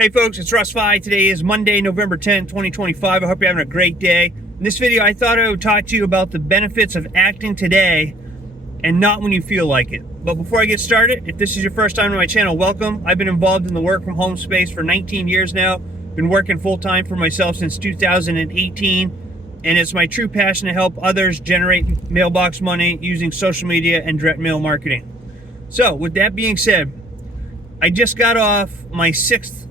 Hey folks, it's Russ. Today is Monday, November 10, 2025. I hope you're having a great day. In this video, I thought I would talk to you about the benefits of acting today and not when you feel like it. But before I get started, if this is your first time on my channel, welcome. I've been involved in the work from home space for 19 years now. Been working full-time for myself since 2018. And it's my true passion to help others generate mailbox money using social media and direct mail marketing. So with that being said, I just got off my 6th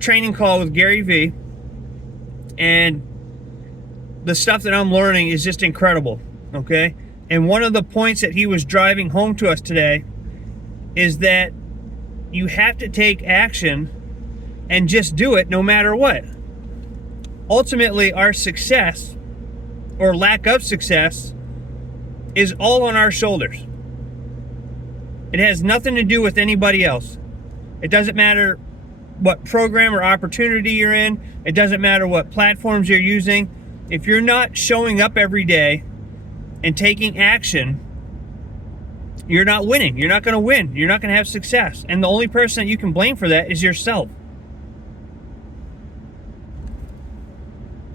training call with Gary Vee, and the stuff that I'm learning is just incredible, okay? And one of the points that he was driving home to us today is that you have to take action and just do it no matter what. Ultimately, our success or lack of success is all on our shoulders. It has nothing to do with anybody else. It doesn't matter what program or opportunity you're in. It doesn't matter what platforms you're using. If you're not showing up every day and taking action, you're not winning. You're not going to win. You're not going to have success. And the only person that you can blame for that is yourself.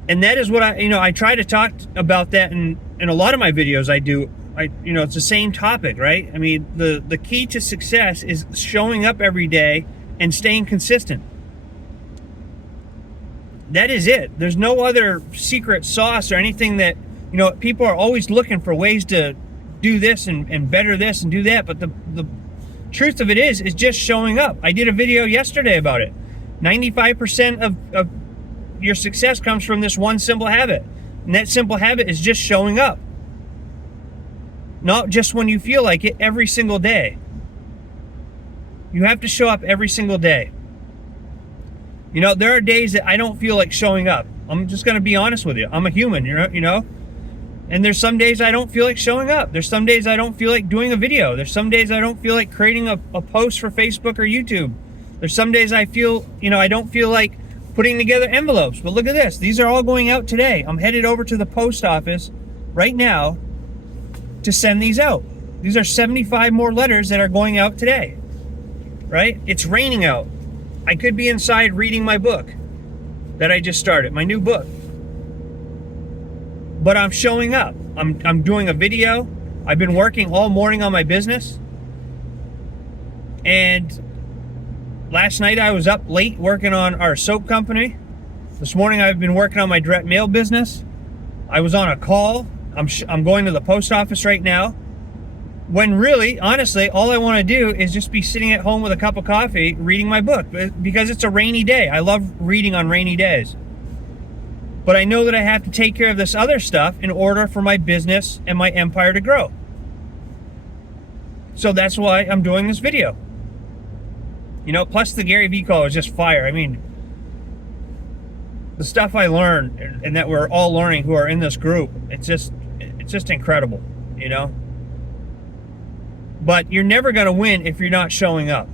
And that is what I try to talk about that in a lot of my videos I do. It's the same topic, right? I mean, the key to success is showing up every day and staying consistent. That is it. There's no other secret sauce or anything that, people are always looking for ways to do this and better this and do that. But the truth of it is just showing up. I did a video yesterday about it. 95% of your success comes from this one simple habit. And that simple habit is just showing up. Not just when you feel like it, every single day. You have to show up every single day. There are days that I don't feel like showing up. I'm just going to be honest with you. I'm a human, and there's some days I don't feel like showing up. There's some days I don't feel like doing a video. There's some days I don't feel like creating a post for Facebook or YouTube. There's some days I feel, I don't feel like putting together envelopes. But look at this. These are all going out today. I'm headed over to the post office right now to send these out. These are 75 more letters that are going out today. Right? It's raining out. I could be inside reading my book that I just started, my new book. But I'm showing up. I'm doing a video. I've been working all morning on my business. And last night I was up late working on our soap company. This morning I've been working on my direct mail business. I was on a call. I'm going to the post office right now. When really, honestly, all I want to do is just be sitting at home with a cup of coffee, reading my book, because it's a rainy day. I love reading on rainy days. But I know that I have to take care of this other stuff in order for my business and my empire to grow. So that's why I'm doing this video. Plus the Gary Vee call is just fire. I mean, the stuff I learned and that we're all learning who are in this group, it's just incredible, But you're never going to win if you're not showing up.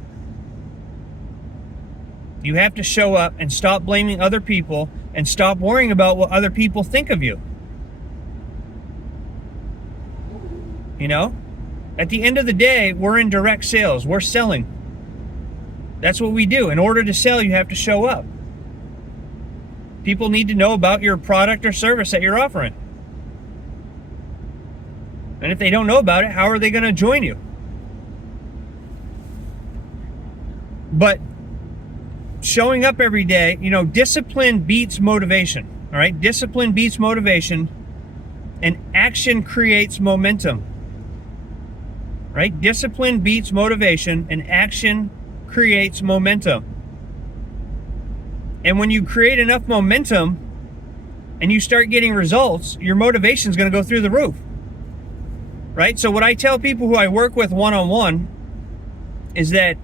You have to show up and stop blaming other people and stop worrying about what other people think of you. At the end of the day, we're in direct sales. We're selling. That's what we do. In order to sell, you have to show up. People need to know about your product or service that you're offering. And if they don't know about it, how are they going to join you? But showing up every day, discipline beats motivation. All right? Discipline beats motivation, and action creates momentum. Right? Discipline beats motivation, and action creates momentum. And when you create enough momentum and you start getting results, your motivation is going to go through the roof. Right? So what I tell people who I work with one-on-one is that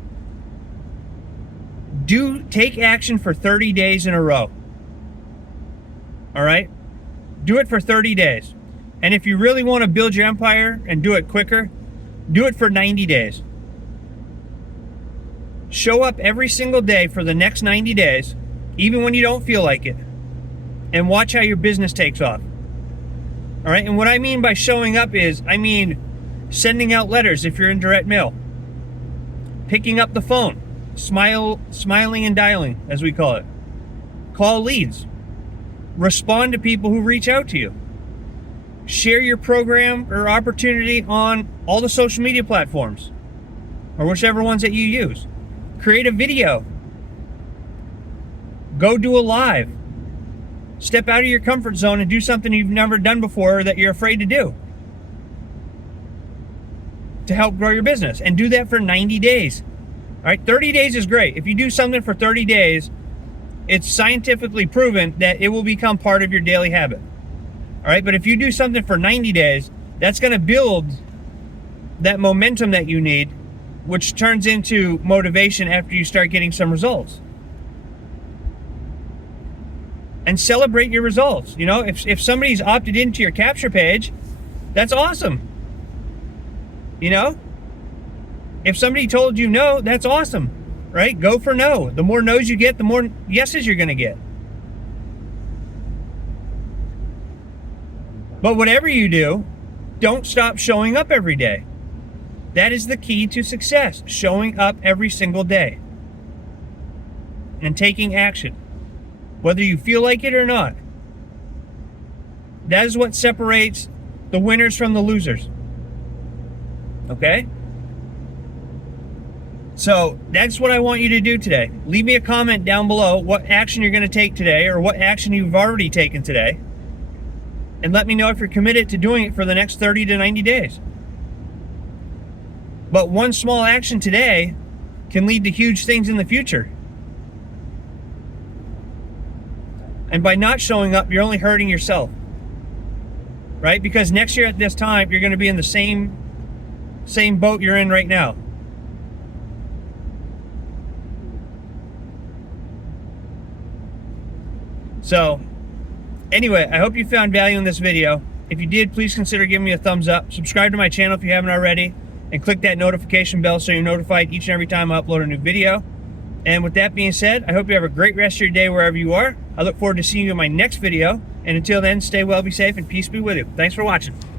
take action for 30 days in a row. All right? Do it for 30 days. And if you really want to build your empire and do it quicker, do it for 90 days. Show up every single day for the next 90 days, even when you don't feel like it, and watch how your business takes off. All right? And what I mean by showing up is, sending out letters if you're in direct mail, picking up the phone, smiling and dialing, as we call it. Call leads. Respond to people who reach out to you. Share your program or opportunity on all the social media platforms, or whichever ones that you use. Create a video. Go do a live. Step out of your comfort zone and do something you've never done before or that you're afraid to do to help grow your business. And do that for 90 days. All right, 30 days is great. If you do something for 30 days, it's scientifically proven that it will become part of your daily habit. All right, but if you do something for 90 days, that's going to build that momentum that you need, which turns into motivation after you start getting some results. And celebrate your results. You know, if somebody's opted into your capture page, that's awesome. You know, if somebody told you no, that's awesome, right? Go for no. The more no's you get, the more yeses you're going to get. But whatever you do, don't stop showing up every day. That is the key to success, showing up every single day and taking action, whether you feel like it or not. That is what separates the winners from the losers. Okay? So that's what I want you to do today. Leave me a comment down below what action you're going to take today, or what action you've already taken today. And let me know if you're committed to doing it for the next 30 to 90 days. But one small action today can lead to huge things in the future. And by not showing up, you're only hurting yourself. Right? Because next year at this time, you're going to be in the same boat you're in right now. So, anyway, I hope you found value in this video. If you did, please consider giving me a thumbs up. Subscribe to my channel if you haven't already. And click that notification bell so you're notified each and every time I upload a new video. And with that being said, I hope you have a great rest of your day wherever you are. I look forward to seeing you in my next video. And until then, stay well, be safe, and peace be with you. Thanks for watching.